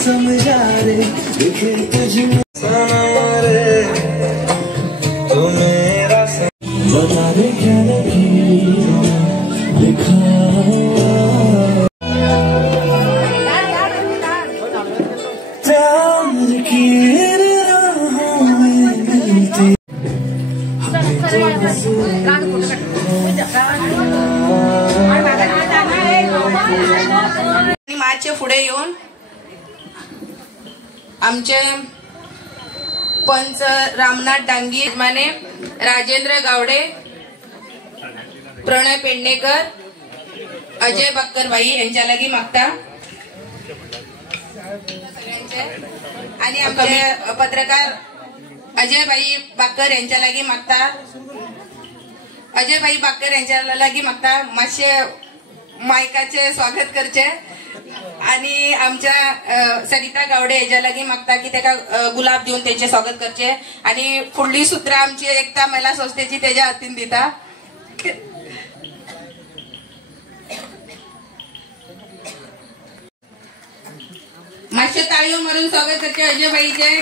समझा रे देखे तुझमें रे तू मेरा बता दे क्या नहीं देखा चांद की राहों में मिलती माचे पुढे येऊन आमचे पंच रामनाथ डांगी माने राजेंद्र गावडे प्रणय पेडणेकर अजय बक्करबाई यांच्या लागी मागता आणि आमचे पत्रकार अजयबाई बाकर यांच्या लागी मागता अजयबाई बाकर यांच्या लागी मागता मातशे मायकाचे स्वागत करचे आणि आमच्या सरिता गावडे याच्या लागी मागता की त्याका गुलाब देऊन त्याचे स्वागत करचे आणि फुडली सूत्र आमची एकता महिला संस्थेची त्याच्या हातीन दिता मातशे ताळीओ मारून स्वागत करते अजयबाईचे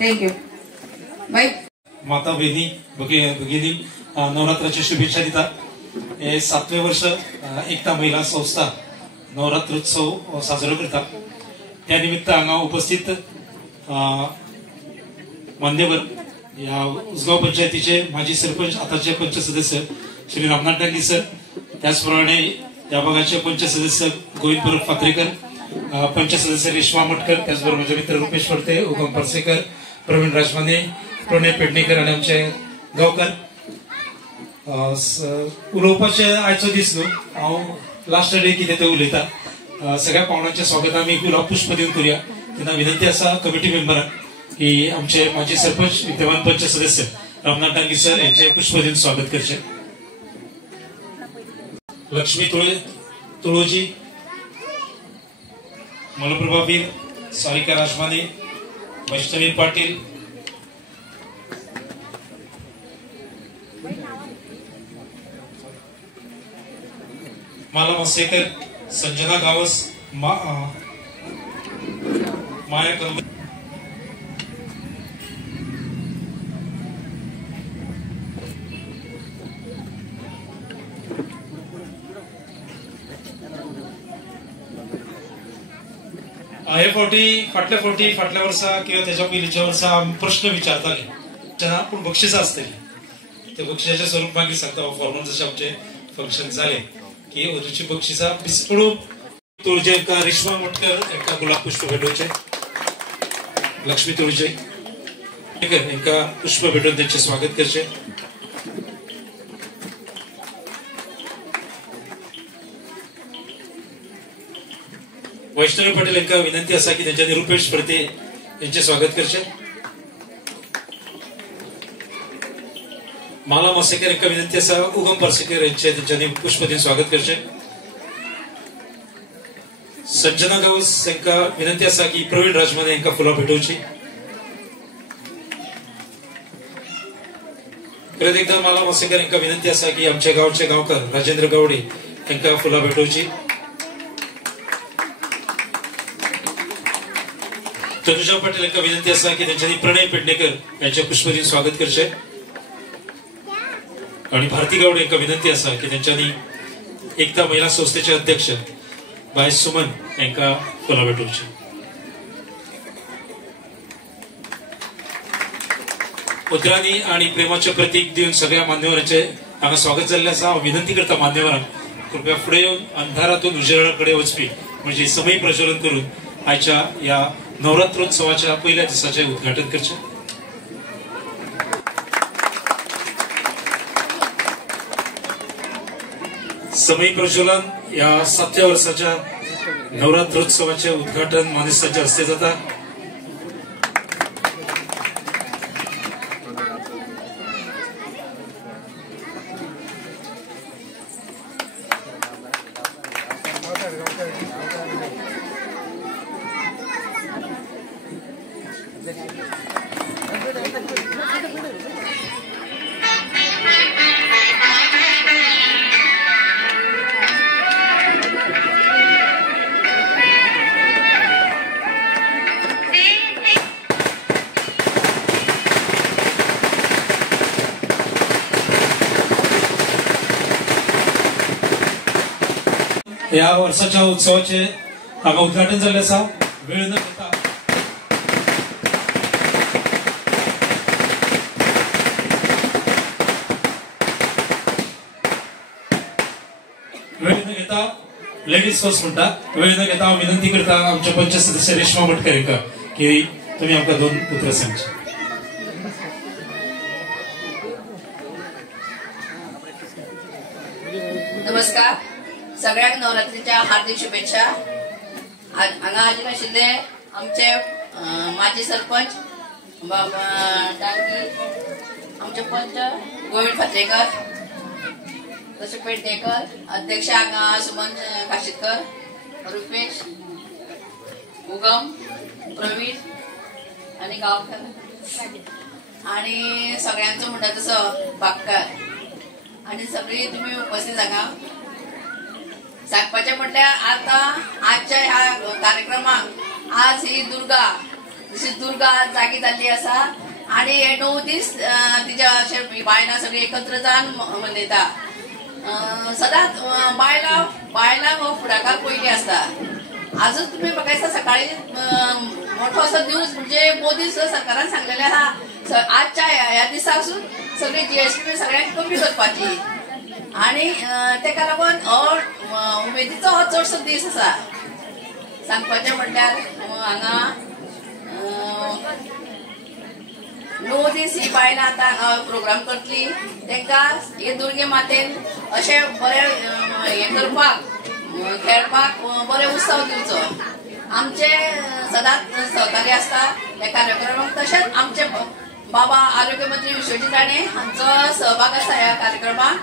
थँक्यू बाई माता बहिणी भगिनी नवरात्राच्या शुभेच्छा दिता हे 7वें वर्ष एकता महिला संस्था नवरात्रोत्सव साजरो करता त्या निमित्त हांगा उपस्थित मान्यवर या उसगाव पंचायतीचे माजी सरपंच आताचे पंच सदस्य श्री रामनाथ डांगी सर त्याचप्रमाणे या भागाचे पंच सदस्य गोविंद परब फात्रेकर पंच सदस्य रेश्मा मटकर त्याचबरोबर माझे मित्र रुपेश फडते उगम परसेकर प्रवीण राजमाने प्रणय पेडणेकर आणि आमचे गावकर उलोवपाचे आयचो दीस न्हू हांव लास्ट डे कितें ते उलयता सगळ्या पाहुण्यांचे स्वागत आमी गुलाब पुष्प दिवन करूया तेन्ना विनंती आसा कमिटी मेंबरांक की आमचे माजी सरपंच विद्यमान पंच सदस्य रामनाथ डांगी सर यांचे पुष्प दिवन स्वागत करचे लक्ष्मी तुळोजी मलप्रभा वीर सारिका राजमाने वैष्णवी पाटील माला मसेकर संजना गावस माया कल हे फाटल्या वर्सा किंवा त्याच्या पयलींच्या वर्सा प्रश्न विचारताले तेन्ना पूण बक्षिसां आसतली त्या बक्षिसाचे स्वरूप मागीर सांगता फॉर्मल जशे आमचे फंक्शन जाले की अजूनची बक्षिसां बिस्कुळू तुळजे रेश्मा मटकर गुलाब पुष्प भेटवचे लक्ष्मी तुळजे पुष्प भेटून त्यांचे स्वागत करचे वैष्णवी पाटील यांना विनंती असा की त्यांच्या रुपेश फडते यांचे स्वागत करचे माला मसेकर यांना विनंती असा उगम परसेकर यांचे त्यांच्या पुष्प देऊन स्वागत करचे संजना गावस यांना विनंती असा की प्रवीण राजमाने यांना फुलां भेटवची परत एकदा माला मसेकर यांना विनंती असा की आमच्या गावचे गावकर राजेंद्र गावडे यांना फुलां भेटवची तनुजा पाटील यांना विनंती असा की त्यांच्यानी प्रणय पेडणेकर यांचे पुष्प देऊन स्वागत करचे आणि भारती गावडे यांना विनंती असा की त्यांच्यानी एकता महिला संस्थेचे अध्यक्ष बाय सुमन यांना फुलां भेटवची उतरांनी आणि प्रेमाचे प्रतीक देऊन सगळ्या मान्यवरांचे हांगा स्वागत जाल्ले आसा विनंती करता मान्यवरांक कृपया फुडें येवन अंधारातून उजेडाकडे वचपी म्हणजे समय प्रज्वलन करून आयच्या या नवरात्रोत्सवाच्या पहिल्या दिसाचे उद्घाटन करचे समय प्रज्वलन या 7व्या वर्षाच्या नवरात्रोत्सवाचे उद्घाटन मानेसाच्या हस्ते जाता ह्या वर्साच्या उत्सवाचे हांगा उद्घाटन जाल्लें आसा. वेळ न घेता लेडीज फर्स्ट म्हणटा. वेळ न घेता हांव विनंती करता आमचे पंच सदस्य रेश्मा भटकरेकर की तुमी आमकां 2 उतरां सांगची. नमस्कार. सगळ्यांक नवरात्रीच्या हार्दिक शुभेच्छा. हांगा हाजीर आशिल्ले आमचे माजी सरपंच डांगी, आमचे पंच गोविंद फातरेकर, तसे पेडणेकर, अध्यक्ष हांगा सुमन काशीतकर, रुपेश, उगम, प्रवीण आणि गांवकर आणि सगळ्यांचो म्हणटा तसो बागकार आणि सगळी तुम्ही उपस्थित हांगा. सांगपाचें म्हटल्यार आता आजच्या ह्या कार्यक्रमाक आज ही दुर्गा जागी जाल्ली आसा आणि हे 9 दीस तिच्या अशे बायलां सगळी एकत्र जावन मनयता. सदांच बायलांक हो फुडाकार पयली आसता. आजूच तुम्ही बघायचा सकाळी मोठो असो न्यूज म्हणजे मोदी सरकारान सांगलेले आहा आजच्या ह्या दिसासून सगळी GST सगळ्यांक कमी करपाची आणि तेका लागून उमेदीचो हो चडसो दीस आसा. सांगपाचें म्हटल्यार हांगा 9 दीस ही बायलां आतां प्रोग्राम करतली. तांकां हे दुर्गे मातेन अशे बरे हे करपाक खेळपाक बरे उत्सव दिवचो. आमचे सदांच सहकार्य आसता त्या कार्यक्रमाक. तशेंच आमचे बाबा आरोग्य मंत्री विश्वजीत राणे हांचो सहभाग आसा ह्या कार्यक्रमाक.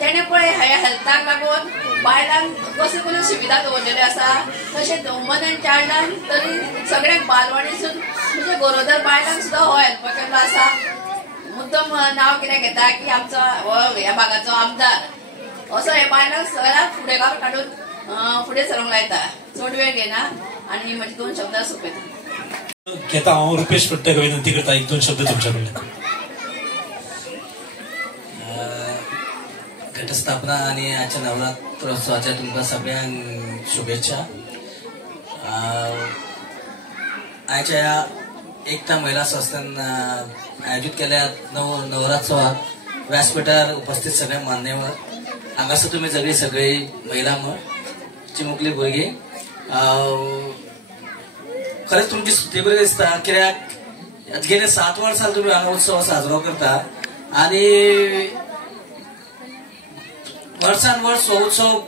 तेणे पळय ह्या हेल्थाक लागून बायलांक कसली कसली सुविधा दवरलेली आसा. तशेंच वुमन एंड चायल्डान तरी सगळ्यांक बालवाडीसून म्हणजे गरोदर बायलांक सुद्दां हो हेल्प केल्लो आसा. मुद्दम नांव कितें घेता की आमचो ह्या भागाचो आमदार असो हे बायलांक सगळ्यांक फुडेकार काडून फुडें सरूंक लायता. चड वेळ घेना आणि म्हजे 2 शब्द सोंपयता. घेता हांव रुपेश भटकरेकर विनंती करता 1-2 शब्द तुमच्या कडल्यान. घटस्थापना आणि आजच्या नवरात्रोत्सवाच्या तुमकां सगळ्यांक शुभेच्छा. आयच्या ह्या एकता महिला संस्थेन आयोजित केल्या नवरात्रोत्सवात व्यासपीठार उपस्थित सगळे मान्यवर, हांगासर तुम्ही सगळी महिला चिमुकली भुरगीं, खरेंच तुमची स्तुती बरी दिसता. कित्याक गेले 7 वर्सां तुम्ही हांगा उत्सव साजरो करता आणि वर्सान वर्स हो उत्सव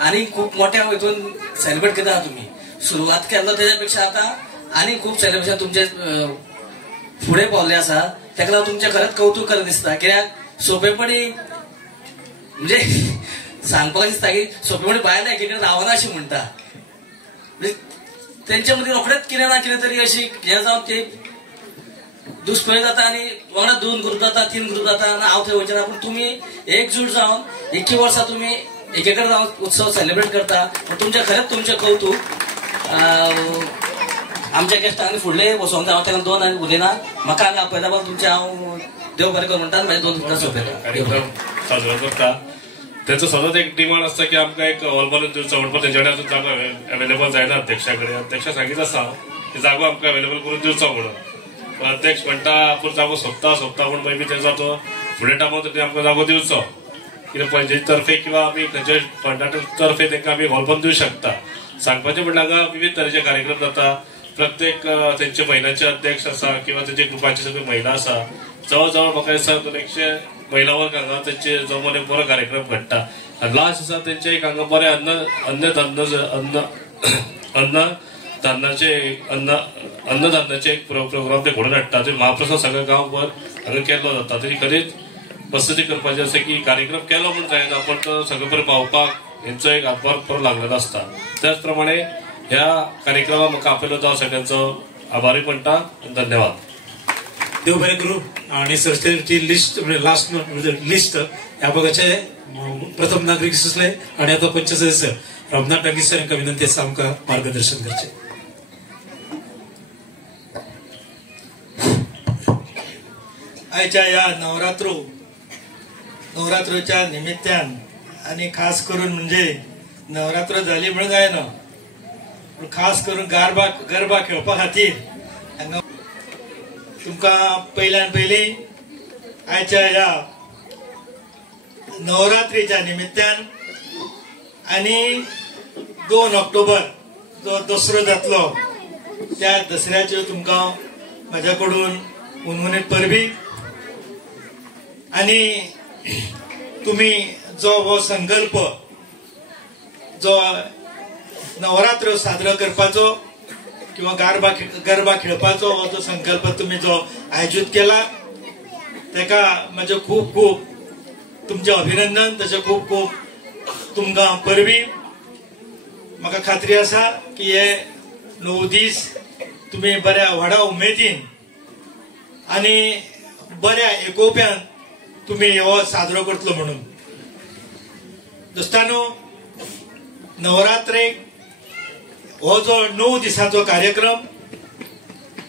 आणि खूप मोठ्या हितून सेलिब्रेट करता. तुम्ही सुरवात केलो त्याच्यापेक्षा आता आणि खूप सेलिब्रेशन तुमचे फुडें पावले आसा. तेका लागून तुमचे खरेंच कौतुक करत दिसता. कित्याक सोंपेपणी म्हणजे सांगपाक दिसता की सोंपेपणी बायलां एके कडेन रावना अशें म्हणटा. तेंच्या मदीं रोखडेच कितें ना कितें तरी अशी हें जावन ते दुश्मन जाता आणि वांगडा 2 ग्रुप जाता 3 ग्रुप जाता आणि हांव थंय वचना. पूण तुमी एकजूट जावन 21 वर्सां तुमी एके कडेन जावन उत्सव सेलिब्रेट करता. तुमचे खरेंच तुमचे कौतुक. आमच्या गेस्टांनी फुडले वचोंक जाय. हांव तेन्ना 2 आनी उलयना. म्हाका हांगा आपयता पण तुमचे हांव देव बरें कर म्हणटा. म्हाजे 2 शब्द सोंपयता. साजरो करता त्यांचं सतत एक डिमांड असतं की आमकां एक हॉल बांदून दिवचो. म्हणून तेंचे कडेन अजून जागो अवेलेबल जायना. अध्यक्षा कडेन अध्यक्ष सांगीत आसा की जागो आमकां अवेलेबल करून दिवचो म्हणून. अध्यक्ष म्हणटा आपूण जागो सोंपता पूण मे बी तेजो तो फुडें टायमार तुमी आमकां जागो दिवचो. कितें पंचायती तर्फे किंवा आमी खंयच्या फंडा तर्फे तांकां आमी हॉल बांदून दिवंक शकता. सांगपाचें म्हणल्यार हांगा विविध तरेचे कार्यक्रम जाता. प्रत्येक तेंचे महिलांचे अध्यक्ष आसा किंवा तेंचे ग्रुपाचे सगळे महिला आसा. जवळ जवळ म्हाका दिसता 200 महिला वर्ग हांगा तेंचे जमून एक बरो कार्यक्रम घडटा. आनी लास्ट आसा तेंचे एक हांगा बरे अन्नदानाचे एक प्रोग्राम ते घडोवन हाडटा. थंय महाप्रसाद सगळ्या गांवभर हांगा केल्लो जाता. तरी खरीच मस्ती करपाची आसा की कार्यक्रम केलो म्हूण जायना पण तो सगळे बरें पावपाक हेंचो एक हातभार बरो लागलेलो आसता. त्याच प्रमाणे ह्या कार्यक्रमाक म्हाका आपयलो तो सगळ्यांचो आभारी म्हणटा. धन्यवाद. देव बरें करूं. आणि सर्टिफिकेटची लिस्ट म्हणजे लास्ट लिस्ट ह्या भागाचे प्रथम नागरिक आसले आणि आता पंच सदस्य रमनाथ डांगी सर हांकां विनंती आसा आमकां मार्गदर्शन करचें. आयच्या ह्या नवरात्रोच्या निमित्तान आणि खास करून म्हणजे नवरात्र झाली म्हणून जायना, पण खास करून गरबा खेळपा खातीर तुमकां पयल्यान पयली आयच्या ह्या नवरात्रीच्या निमित्तान आनी 2 ऑक्टोबर जो दसरो जातलो त्या दसऱ्याच्यो तुमकां म्हाज्या कडून उनवणीत परबी आनी तुम्ही जो हो संकल्प जो नवरात्र साजरो करपाचो किंवा गरबा खेळपाचो हो जो संकल्प तुम्ही जो आयोजीत केला तेका माझे खूप खूप तुमचे अभिनंदन, तसे खूप खूप तुमकां परबी. म्हाका खात्री आसा की हे 9 दीस तुम्ही बऱ्या व्हडा उमेदीन आणि बऱ्या एकोप्यान तुम्ही हो साजरो करतलो म्हणून. दोस्तानो, नवरात्रेक हो जो 9 दिसाचो कार्यक्रम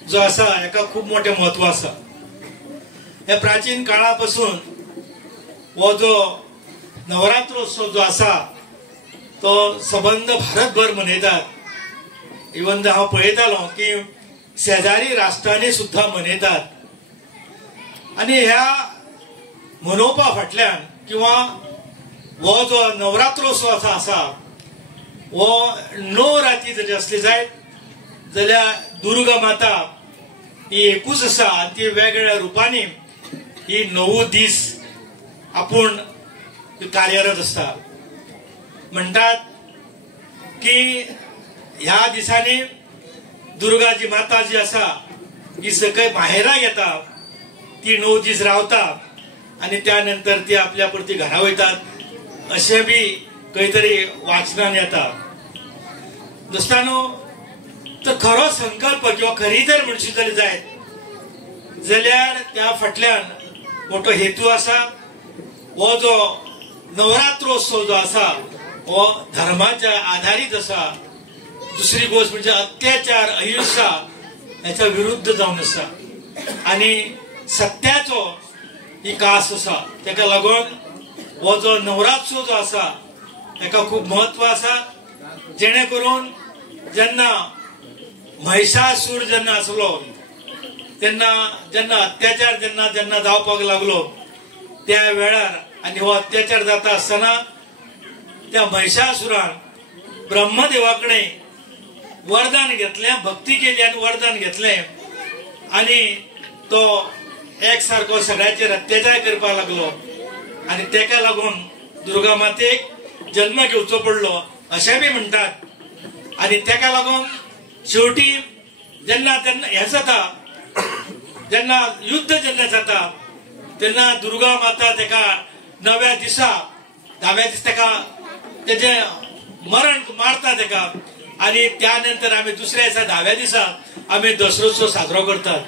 जो आसा हेका खूप मोठे महत्व आसा. हे प्राचीन काळापासून हो जो नवरात्रोत्सव जो आसा तो सबंद भारतभर मनयतात. इवन हांव पळयतालो की शेजारी राष्ट्रांनी सुद्धा मनयतात. आणि ह्या मनोवपा फाटल्यान किंवा हो जो नवरात्रोत्सव आसा हो 9 राती जरी असली जायत जाल्यार दुर्गा माता ही एकूच आसा आनी ती वेगवेगळ्या रुपांनी ही 9 दीस आपूण कार्यरत असता. म्हणटात की ह्या दिसांनी दुर्गा जी माता जी आसा ही सकय माहेराक येता, ती 9 दीस रावता आणि त्यानंतर ती आपल्या परती घरा वयतात अशें बी खंय तरी वाचनान येता. दोस्तानो, तर खरो संकल्प किंवा खरी जर म्हणशी जरी जायत जाल्यार त्या फाटल्यान मोठो हेतू आसा. हो जो नवरात्रोत्सव जो आसा हो धर्माच्या आधारित आसा. दुसरी गोष्ट म्हणजे अत्याचार अहिंसा याच्या विरुद्ध जावन आसा आणि सत्याचो विकास आसा. ताका लागून हो जो नवरात्रोत्सव जो आसा ताका खूप महत्व आसा. जेणे करून जेन्ना महिषासूर जेन्ना आसलो तेन्ना जेन्ना अत्याचार जेन्ना जावपाक लागलो त्या वेळार आणि हो अत्याचार जाता आसतना त्या महिषासुरान ब्रह्मदेवाकडे वरदान घेतले, भक्ती केली आणि वरदान घेतले आणि तो एक सारको सगळ्याचेर अत्याचार करपाक लागलो आणि तेका लागून दुर्गा मातेक जन्म घेवचो पडलो अशें बी म्हणटात. आणि तेका लागून शेवटी जेन्ना हे जाता, जेन्ना युद्ध जेन्ना जाता तेन्ना दुर्गा माता तेका 9व्या दिसा 10व्या दीस तेका तेजे मरण मारता तेका आणि त्यानंतर आम्ही दुसऱ्या दिसा 10व्या दिसा आम्ही दसरोत्सव साजरो करतात.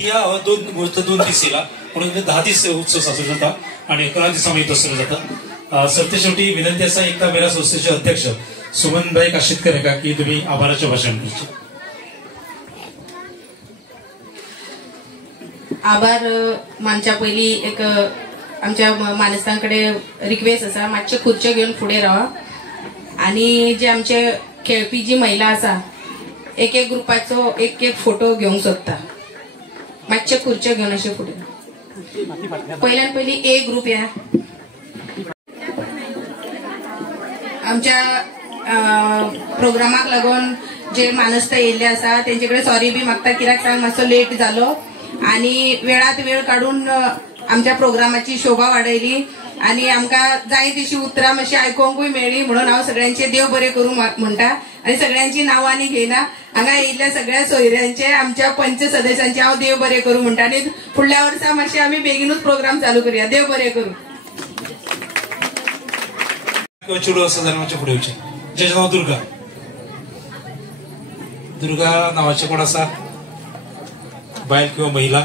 या 2 दीस येला म्हणून 10 दीस उत्सव साजरो जाता आणि 11 दिसांनी दसरो जाता. सरतेशेवटी विनंती असा एकता मेरा संस्थेचे अध्यक्ष सुमनभाई काशीतकर आहे का की तुम्ही आभाराचे भाषण करचे. आभार मानच्या पयली एक आमच्या माणसांकडे रिक्वेस्ट आसा, मातशे खुर्च्यो घेऊन फुडें रावा आणि जे आमचे खेळपी जी महिला आसा एक ग्रुपाचो एक फोटो घेवंक सोदता. मातशे खुर्च्यो घेवन अशे फुडें. पयल्यान पयली ए ग्रुप या आमच्या प्रोग्रामाक लागून जे मानस्त येयल्ले आसा तेंचेकडे सॉरी बी मागता, कित्याक सांग मातसो लेट जालो आणि वेळात वेळ काढून आमच्या प्रोग्रामाची शोभा वाडयली आणि आमकां जाय तशी उतरां मातशी आयकोंकूय मेळ्ळी. म्हणून हांव सगळ्यांचे देव बरें करूं म्हणटा आणि सगळ्यांची नांवां आनी घेयना. हांगा येयल्ल्या सगळ्या सोयऱ्यांचे आमच्या पंच सदस्यांचे हांव देव बरें करूं म्हणटा आणि फुडल्या वर्सा मातशे आमी बेगीनूच प्रोग्राम चालू करूया. देव बरें करूं. चेडूं आसा जाल्यार मातशें फुडें येवचें. जेचें नांव दुर्गा. दुर्गा नांवाचें कोण आसा? बायल किंवा महिला?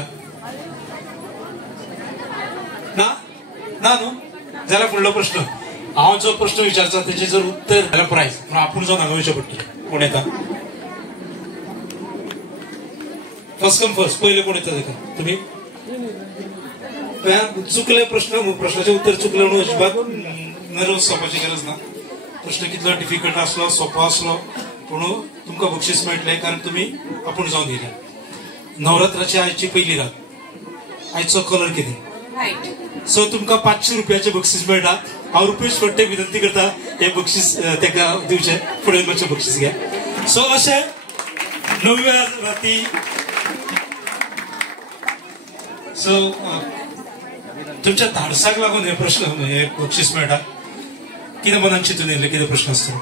ना ना न्हू जाल्यार फुडलो प्रश्न. हांव जो प्रश्न विचारता तेजे जर उत्तर जाल्यार प्रायज आपूण जावन हांगा वयचें पडटलें. कोण येता? First come first. पयले कोण येता ताका? तुमी चुकले प्रश्न, प्रश्नाचें उत्तर चुकलें म्हणून अजिबात नर्वस जावपाची गरज ना. प्रश्न कितलो डिफिकल्ट असलो सोपो असलो पूण तुमकां बक्षीस मेळटलें कारण तुमी आपूण जावन दिलें. नवरात्राची आयची पयली रात, आयचो कलर कितें? सो तुमकां 500 रुपयाचें बक्षीस मेळटा. हांव रुपेश फडते विनंती करता हें बक्षीस ताका दिवचें, फुडें मातशें बक्षीस घ्या. सो अशें 9व्या राती सो तुमच्या धाडसाक लागून हे प्रश्न हे बक्षीस मेळटा. कितें मनात चिंतून येयलें, कितें प्रश्न आसता?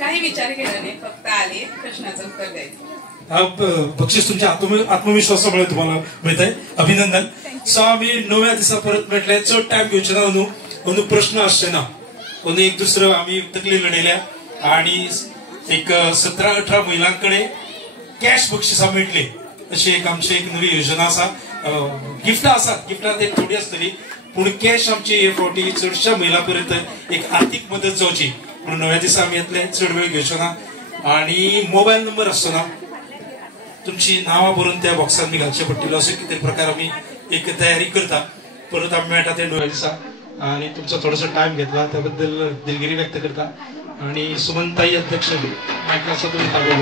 काही विचार केला नाही, फक्त आले प्रश्नाचं उत्तर द्यायचं. बक्षीस तुमच्या आत्मविश्वासामुळे तुम्हाला मिळत आहे, अभिनंदन. सो आम्ही 9व्या दिसा परत म्हटले चड टाइम घेवचे ना. अंदू प्रश्न आसचे ना. अंदू एक दुसरं आम्ही तकली लढयल्या आणि एक 17-18 महिलांकडे कॅश बक्षिसां मेळटली अशी एक आमची एक नवी योजना आसा. गिफ्टां आसात, गिफ्टां ते थोडी आसतली पूण कॅश आमची हे फावटी चडशा महिलां पर्यंत एक आर्थीक मदत जावची म्हणून 9व्या दिसा आमी येतले. चड वेळ घेवचो ना आणि मोबायल नंबर आसचो ना. तुमची नावां बरोवन त्या बॉक्सान मी घालचे पडटलो. अशें कितें प्रकार आमी एक तयारी करता. परत आमी मेळटा ते 9व्या दिसा आणि तुमचो थोडोसो टायम घेतला त्या बद्दल दिलगिरी व्यक्त करता. आणि सुमनताई अध्यक्ष मायक्राचा तुम्ही ताब्यात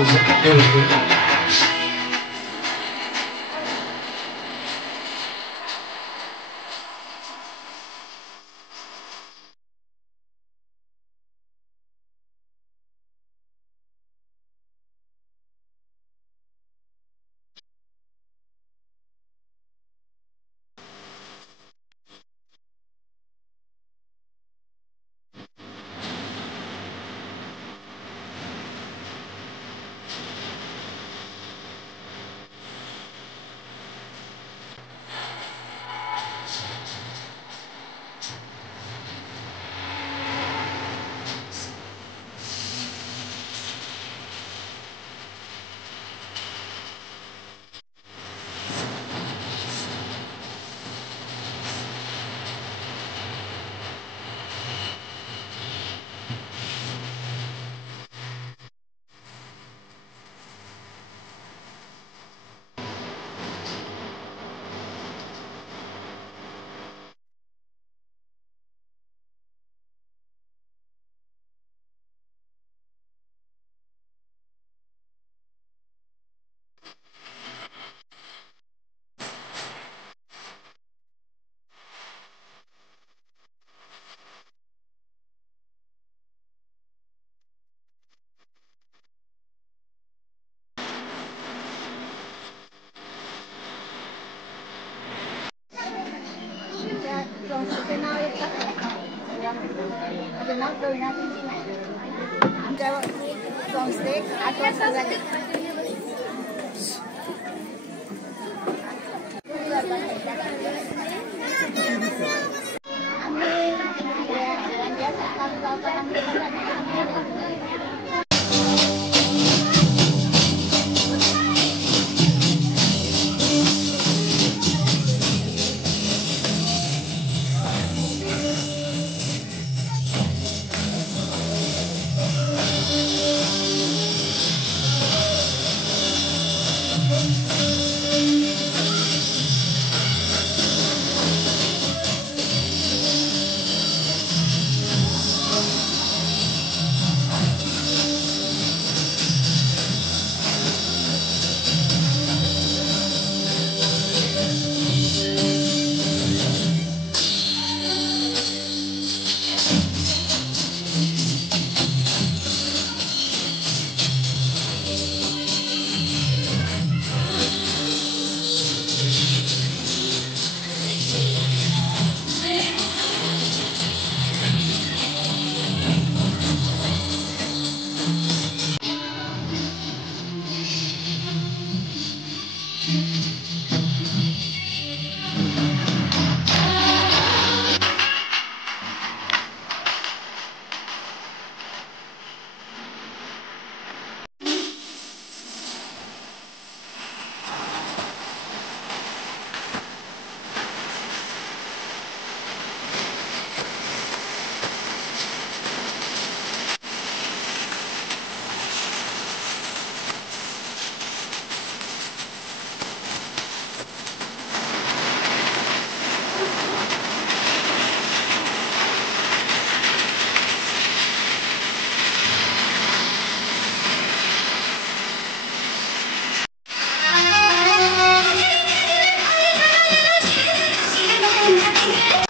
आमच्या संस्थेक 8 वर्सां जाली. Thank you.